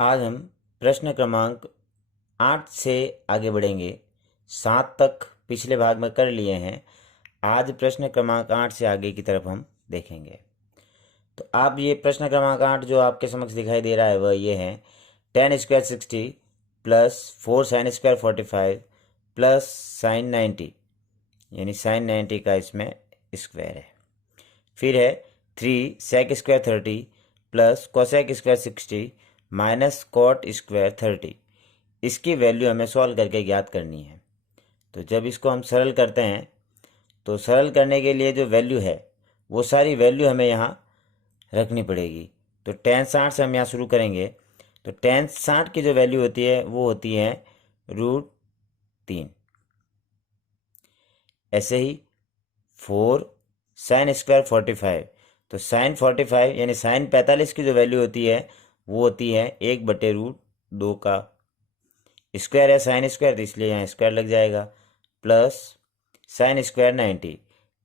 आज हम प्रश्न क्रमांक 8 से आगे बढ़ेंगे। 7 तक पिछले भाग में कर लिए हैं। आज प्रश्न क्रमांक 8 से आगे की तरफ हम देखेंगे। तो आप ये प्रश्न क्रमांक 8 जो आपके समक्ष दिखाई दे रहा है वह ये है 10² 60 प्लस 4 sin² 45 प्लस sin 90 यानी sin 90 का इसमें स्क्वायर है। फिर है 3 sec² 30 plus cosec² 60 minus cot² 30। इसकी वैल्यू हमें सॉल्व करके ज्ञात करनी है। तो जब इसको हम सरल करते हैं तो सरल करने के लिए जो वैल्यू है वो सारी वैल्यू हमें यहाँ रखनी पड़ेगी। तो tan 60 से हम यहाँ शुरू करेंगे। तो tan 60 की जो वैल्यू होती है वो होती है √3। ऐसे ही 4 sin² 45। तो sin 45 यानी sin 45 की जो वैल्यू होती है वो होती है 1/√2 का स्क्वायर है sin² तो इसलिए यहाँ स्क्वायर लग जाएगा प्लस sin² 90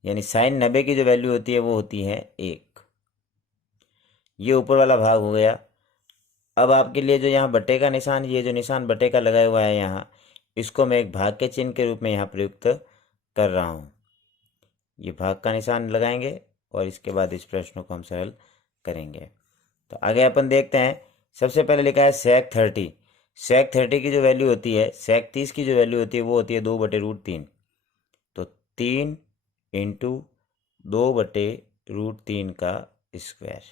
यानी sin 90 की जो वैल्यू होती है वो होती है 1। ये ऊपर वाला भाग हो गया। अब आपके लिए जो यहाँ बटे का निशान, ये जो निशान बटे का लगाया हुआ है यहाँ, इसको मैं एक भाग के चिन्ह के रूप में यहाँ प्रयुक्त कर रहा हूँ। ये भाग का निशान लगाएंगे और इसके बाद इस प्रश्न को हम सरल करेंगे। तो आगे अपन देखते हैं। सबसे पहले लिखा है sec 30। sec 30 की जो वैल्यू होती है, sec 30 की जो वैल्यू होती है वो होती है 2/√3। तो 3 इंटू 2/√3 का स्क्वायर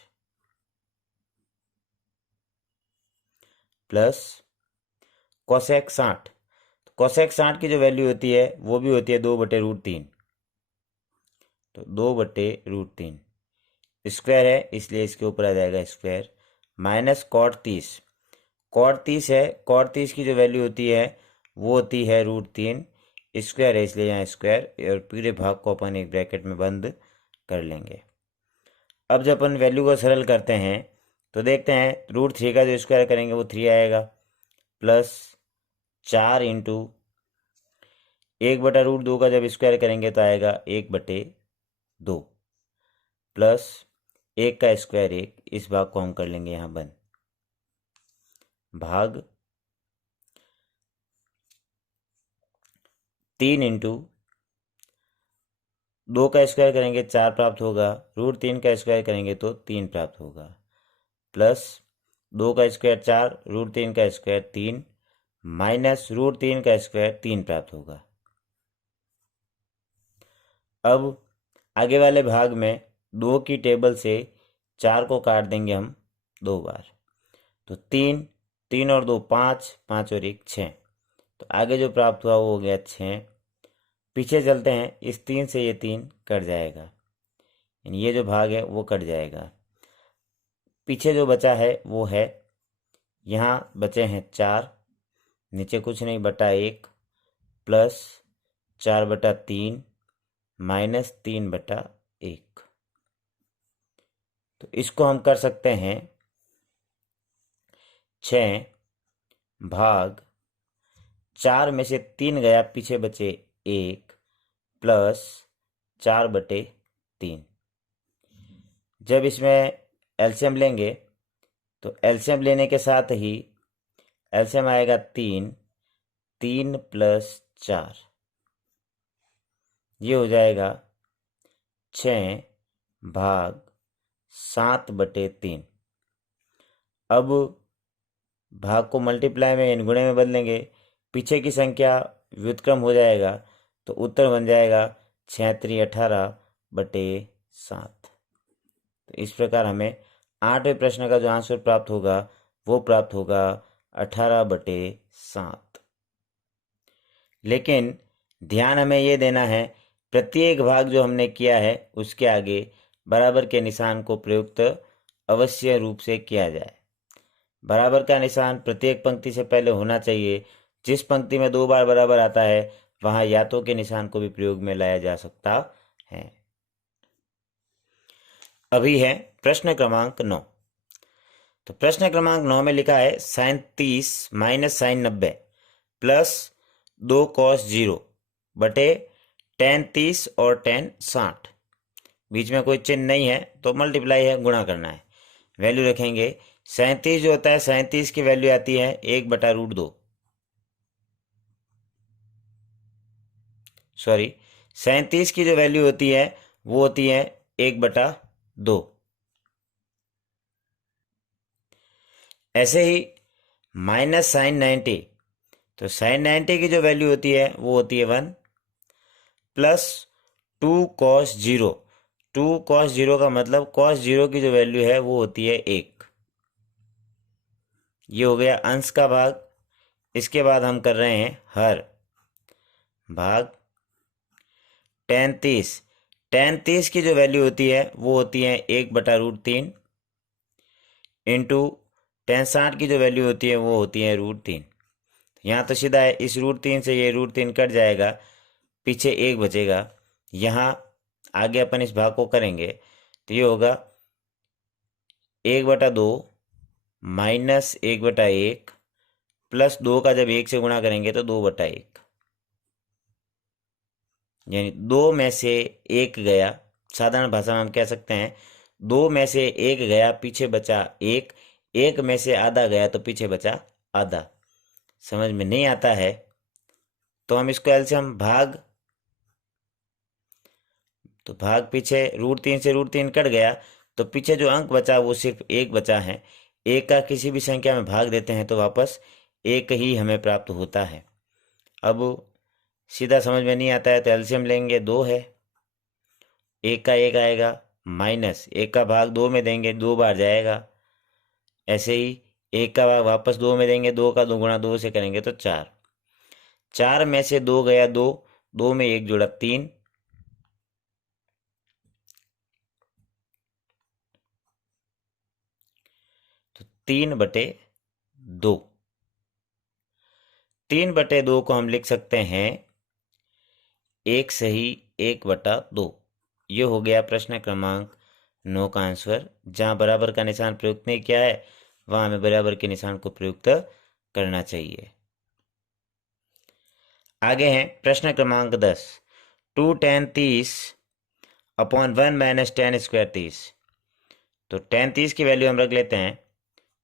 प्लस cosec 60। cosec 60 की जो वैल्यू होती है वो भी होती है 2/√3। तो 2/√3 स्क्वायर है इसलिए इसके ऊपर आ जाएगा स्क्वायर माइनस cot 30। cot 30 है, cot 30 की जो वैल्यू होती है वो होती है √3। स्क्वायर है इसलिए यहाँ स्क्वायर और पूरे भाग को अपन एक ब्रैकेट में बंद कर लेंगे। अब जब अपन वैल्यू को सरल करते हैं तो देखते हैं √3 का जो स्क्वायर करेंगे वो 3 आएगा प्लस 4 इंटू 1/√2 का जब स्क्वायर करेंगे तो आएगा 1/2 प्लस 1 का स्क्वायर 1। इस भाग को हम कर लेंगे यहाँ बंद। भाग 3 इंटू 2 का स्क्वायर करेंगे 4 प्राप्त होगा, √3 का स्क्वायर करेंगे तो 3 प्राप्त होगा प्लस 2 का स्क्वायर 4, √3 का स्क्वायर 3 माइनस √3 का स्क्वायर 3 प्राप्त होगा। अब आगे वाले भाग में 2 की टेबल से 4 को काट देंगे हम 2 बार। तो 3, 3 और 2 5, 5 और 1 6। तो आगे जो प्राप्त हुआ वो हो गया 6। पीछे चलते हैं, इस 3 से ये 3 कट जाएगा यानी ये जो भाग है वो कट जाएगा। पीछे जो बचा है वो है, यहाँ बचे हैं 4, नीचे कुछ नहीं बटा 1 प्लस 4/3 माइनस 3/1। तो इसको हम कर सकते हैं 6 भाग 4 में से 3 गया, पीछे बचे 1 प्लस 4/3। जब इसमें एलसीएम लेंगे तो एलसीएम लेने के साथ ही एलसीएम आएगा 3, 3 प्लस 4, ये हो जाएगा 6 भाग 7/3। अब भाग को मल्टीप्लाई में यानी गुणे में बदलेंगे, पीछे की संख्या व्युत्क्रम हो जाएगा तो उत्तर बन जाएगा 6×3 18/7। तो इस प्रकार हमें 8वें प्रश्न का जो आंसर प्राप्त होगा वो प्राप्त होगा 18/7। लेकिन ध्यान हमें ये देना है, प्रत्येक भाग जो हमने किया है उसके आगे बराबर के निशान को प्रयुक्त अवश्य रूप से किया जाए। बराबर का निशान प्रत्येक पंक्ति से पहले होना चाहिए। जिस पंक्ति में 2 बार बराबर आता है वहां यातों के निशान को भी प्रयोग में लाया जा सकता है। अभी है प्रश्न क्रमांक 9। तो प्रश्न क्रमांक 9 में लिखा है sin 30 minus sin 90 plus 2 cos 0 बटे tan 30 और tan 60। बीच में कोई चिन्ह नहीं है तो मल्टीप्लाई है, गुणा करना है। वैल्यू रखेंगे 37 जो होता है, 37 की वैल्यू आती है 1/√2। सॉरी, 37 की जो वैल्यू होती है वो होती है 1/2। ऐसे ही -sin 90, तो sin 90 की जो वैल्यू होती है वो होती है 1, प्लस 2 cos 0। 2 cos 0 का मतलब cos 0 की जो वैल्यू है वो होती है 1। ये हो गया अंश का भाग। इसके बाद हम कर रहे हैं हर भाग tan 30। tan 30 की जो वैल्यू होती है वो होती है 1/√3 इंटू tan 60 की जो वैल्यू होती है वो होती है √3। यहाँ तो सीधा है, इस √3 से ये √3 कट जाएगा, पीछे 1 बचेगा। यहाँ आगे अपन इस भाग को करेंगे तो ये होगा 1/2 माइनस 1/1 प्लस 2 का जब 1 से गुणा करेंगे तो 2/1, यानी 2 में से 1 गया। साधारण भाषा में हम कह सकते हैं 2 में से 1 गया, पीछे बचा 1। 1 में से आधा गया तो पीछे बचा आधा। समझ में नहीं आता है तो हम इसको एलसीएम भाग, तो भाग पीछे √3 से √3 कट गया तो पीछे जो अंक बचा वो सिर्फ 1 बचा है। 1 का किसी भी संख्या में भाग देते हैं तो वापस 1 ही हमें प्राप्त होता है। अब सीधा समझ में नहीं आता है तो एलसीएम लेंगे, 2 है, 1 का 1 आएगा, माइनस 1 का भाग 2 में देंगे, 2 बार जाएगा। ऐसे ही 1 का भाग वापस 2 में देंगे, 2 का 2 गुणा 2 से करेंगे तो 4। 4 में से 2 गया 2, 2 में 1 जोड़ा 3, तो 3/2। 3/2 को हम लिख सकते हैं 1 सही 1/2। ये हो गया प्रश्न क्रमांक 9 का आंसर। जहाँ बराबर का निशान प्रयुक्त नहीं किया है वहाँ हमें बराबर के निशान को प्रयुक्त करना चाहिए। आगे हैं प्रश्न क्रमांक 10। 2 tan 30 upon 1 minus tan square 30। तो tan 30 की वैल्यू हम रख लेते हैं,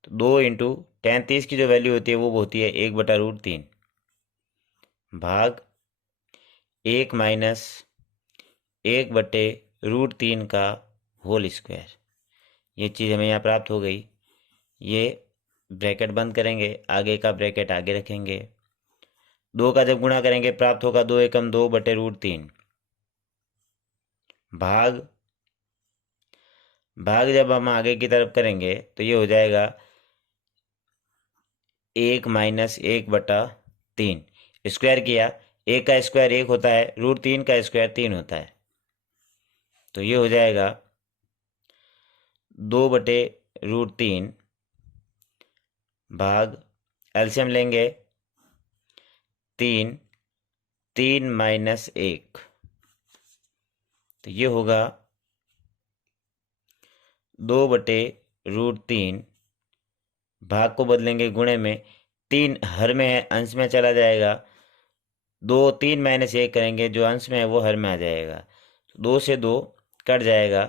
तो 2 इंटू tan 30 की जो वैल्यू होती है वो होती है 1/√3 भाग 1 माइनस 1/√3 का होल स्क्वायर। ये चीज़ हमें यहाँ प्राप्त हो गई। ये ब्रैकेट बंद करेंगे, आगे का ब्रैकेट आगे रखेंगे। 2 का जब गुणा करेंगे प्राप्त होगा 2 एकम 2/√3 भाग जब हम आगे की तरफ करेंगे तो ये हो जाएगा 1 माइनस 1/3। स्क्वायर किया, 1 का स्क्वायर 1 होता है, √3 का स्क्वायर 3 होता है, तो ये हो जाएगा 2/√3 भाग एलसीएम लेंगे 3, 3 माइनस 1, तो ये होगा 2/√3 भाग को बदलेंगे गुणे में, 3 हर में है, अंश में चला जाएगा। 2 3 माइनस 1 करेंगे, जो अंश में है वो हर में आ जाएगा, 2 से 2 कट जाएगा,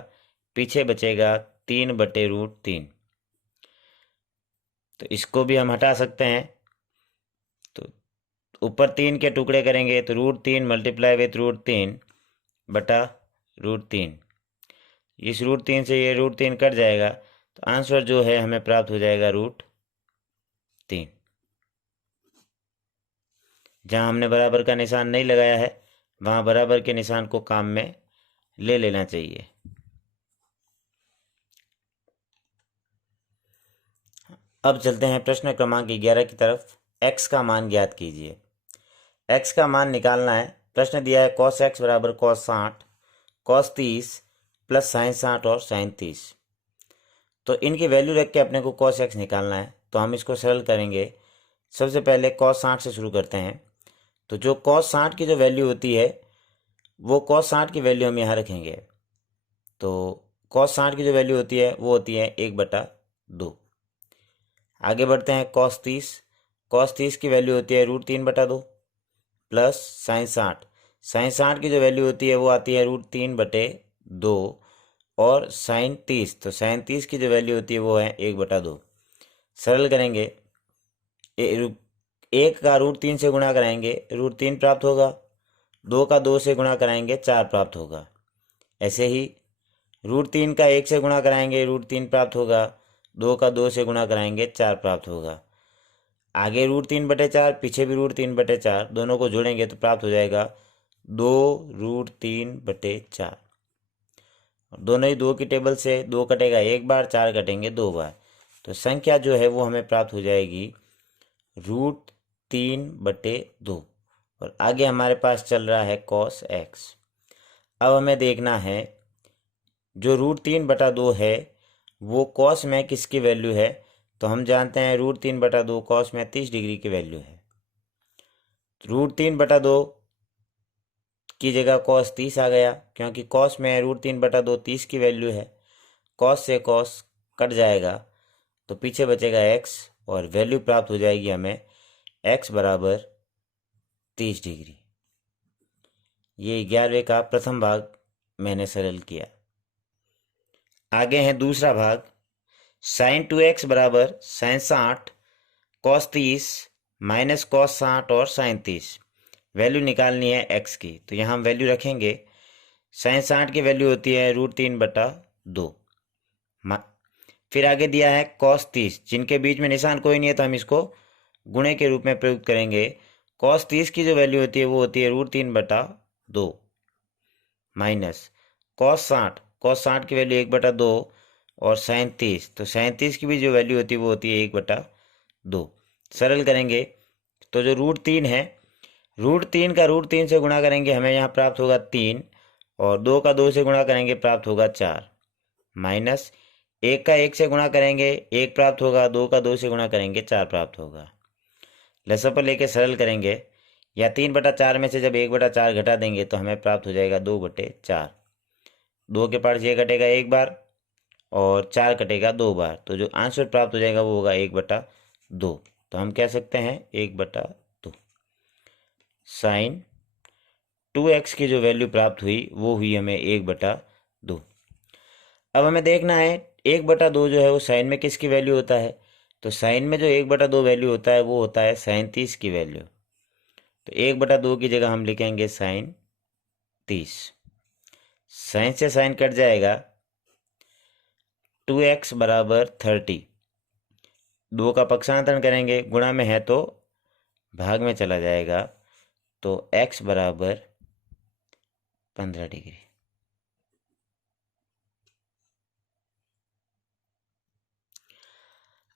पीछे बचेगा 3/√3। तो इसको भी हम हटा सकते हैं, तो ऊपर 3 के टुकड़े करेंगे तो √3 मल्टीप्लाई विथ √3 बटा √3। इस √3 से ये √3 कट जाएगा, तो आंसर जो है हमें प्राप्त हो जाएगा √3। जहाँ हमने बराबर का निशान नहीं लगाया है वहाँ बराबर के निशान को काम में ले लेना चाहिए। अब चलते हैं प्रश्न क्रमांक 11 की तरफ। x का मान ज्ञात कीजिए। x का मान निकालना है। प्रश्न दिया है cos x बराबर cos 60, cos 30 प्लस sin 60 और sin 30। तो इनकी वैल्यू रख के अपने को cos x निकालना है, तो हम इसको सरल करेंगे। सबसे पहले cos 60 से शुरू करते हैं। तो जो cos 60 की जो वैल्यू होती है वो cos 60 की वैल्यू हम यहाँ रखेंगे। तो cos 60 की जो वैल्यू होती है वो होती है 1/2। आगे बढ़ते हैं cos 30। cos 30 की वैल्यू होती है √3/2 प्लस sin 60। sin 60 की जो वैल्यू होती है वो आती है √3/2 और sin 30, तो sin 30 की जो वैल्यू होती है वो है 1/2। सरल करेंगे, एक का √3 से गुणा कराएंगे √3 प्राप्त होगा, 2 का 2 से गुणा कराएंगे 4 प्राप्त होगा। ऐसे ही √3 का 1 से गुणा कराएंगे √3 प्राप्त होगा, 2 का 2 से गुणा कराएंगे 4 प्राप्त होगा। आगे √3/4, पीछे भी √3/4, दोनों को जोड़ेंगे तो प्राप्त हो जाएगा 2√3/4। दोनों ही 2 की टेबल से 2 कटेगा 1 बार, 4 कटेंगे 2 बार, तो संख्या जो है वो हमें प्राप्त हो जाएगी √3/2। और आगे हमारे पास चल रहा है cos x। अब हमें देखना है जो √3/2 है वो cos में किसकी वैल्यू है, तो हम जानते हैं √3/2 cos में 30 डिग्री की वैल्यू है। √3/2 की जगह cos 30 आ गया, क्योंकि cos में √3/2 30 की वैल्यू है। cos से cos कट जाएगा तो पीछे बचेगा x, और वैल्यू प्राप्त हो जाएगी हमें x बराबर 30 डिग्री। ये 11वें का प्रथम भाग मैंने सरल किया। आगे है दूसरा भाग, sin 2x बराबर sin 60 cos 30 माइनस cos 60 और sin 30। वैल्यू निकालनी है x की, तो यहाँ हम वैल्यू रखेंगे। sin 60 की वैल्यू होती है √3/2। फिर आगे दिया है cos 30, जिनके बीच में निशान कोई नहीं है तो हम इसको गुणे के रूप में प्रयुक्त करेंगे। cos 30 की जो वैल्यू होती है वो होती है √3/2 माइनस cos 60 की वैल्यू 1/2 और sin 30, तो sin 30 की भी जो वैल्यू होती है वो होती है 1/2। सरल करेंगे तो जो √3 है, √3 का √3 से गुणा करेंगे हमें यहाँ प्राप्त होगा 3, और 2 का 2 से गुणा करेंगे प्राप्त होगा 4, माइनस 1 का 1 से गुणा करेंगे 1 प्राप्त होगा, 2 का 2 से गुणा करेंगे 4 प्राप्त होगा। लसा पर लेके सरल करेंगे, या 3/4 में से जब 1/4 घटा देंगे तो हमें प्राप्त हो जाएगा 2/4। 2 के पास ये कटेगा 1 बार और 4 कटेगा 2 बार, तो जो आंसर प्राप्त हो जाएगा वो होगा 1/2। तो हम कह सकते हैं 1/2। sin 2x की जो वैल्यू प्राप्त हुई वो हुई हमें 1/2। अब हमें देखना है 1/2 जो है वो साइन में किसकी वैल्यू होता है, तो साइन में जो 1/2 वैल्यू होता है वो होता है sin 30 की वैल्यू। तो 1/2 की जगह हम लिखेंगे sin 30। साइन से साइन कट जाएगा, 2x बराबर 30। 2 का पक्षांतरण करेंगे, गुणा में है तो भाग में चला जाएगा, तो x बराबर 15 डिग्री।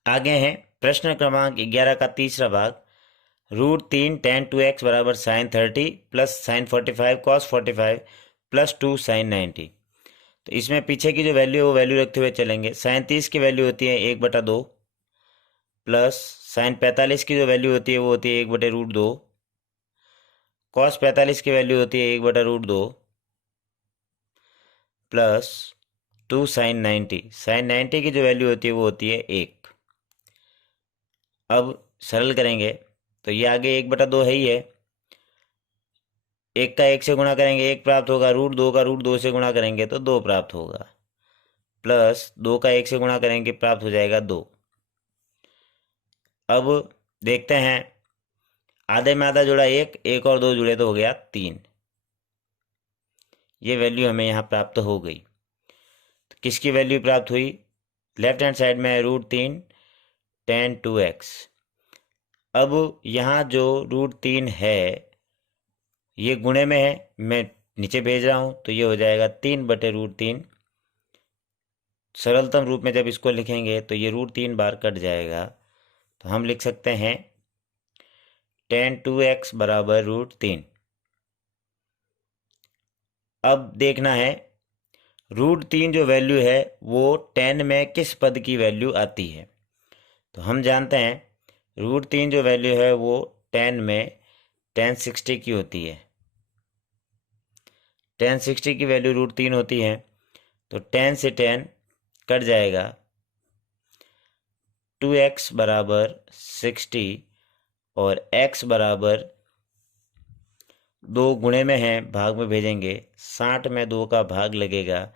आगे है प्रश्न क्रमांक 11 का तीसरा भाग, √3 tan 2x बराबर sin 30 plus sin 45 cos 45 plus 2 sin 90। तो इसमें पीछे की जो वैल्यू है वो वैल्यू रखते हुए चलेंगे। sin 30 की वैल्यू होती है 1/2, प्लस sin 45 की जो वैल्यू होती है वो होती है 1/√2, cos 45 की वैल्यू होती है 1/√2, प्लस 2 sin 90। sin 90 की जो वैल्यू होती है वो होती है 1। अब सरल करेंगे तो ये आगे 1/2 है ही है, 1 का 1 से गुणा करेंगे 1 प्राप्त होगा, √2 का √2 से गुणा करेंगे तो 2 प्राप्त होगा, प्लस 2 का 1 से गुणा करेंगे प्राप्त हो जाएगा 2। अब देखते हैं, आधे में आधा जुड़ा 1, 1 और 2 जुड़े तो हो गया 3। ये वैल्यू हमें यहाँ प्राप्त हो गई। तो किसकी वैल्यू प्राप्त हुई, लेफ्ट हैंड साइड में है √3 tan 2x। अब यहाँ जो √3 है ये गुणे में है, मैं नीचे भेज रहा हूँ, तो ये हो जाएगा 3/√3। सरलतम रूप में जब इसको लिखेंगे तो ये √3 बार कट जाएगा, तो हम लिख सकते हैं tan 2x बराबर √3। अब देखना है √3 जो वैल्यू है वो tan में किस पद की वैल्यू आती है। तो हम जानते हैं √3 जो वैल्यू है वो tan में tan 60 की होती है। tan 60 की वैल्यू √3 होती है, तो tan से tan कट जाएगा, 2x बराबर 60 और x बराबर 2 गुणे में है, भाग में भेजेंगे, 60 में 2 का भाग लगेगा,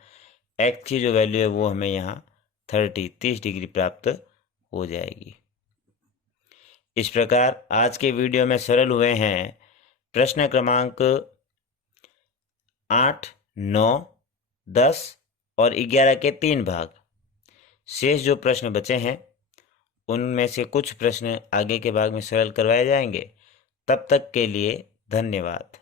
x की जो वैल्यू है वो हमें यहाँ 30 डिग्री प्राप्त हो जाएगी। इस प्रकार आज के वीडियो में सरल हुए हैं प्रश्न क्रमांक 8, 9, 10 और 11 के 3 भाग। शेष जो प्रश्न बचे हैं उनमें से कुछ प्रश्न आगे के भाग में सरल करवाए जाएंगे। तब तक के लिए धन्यवाद।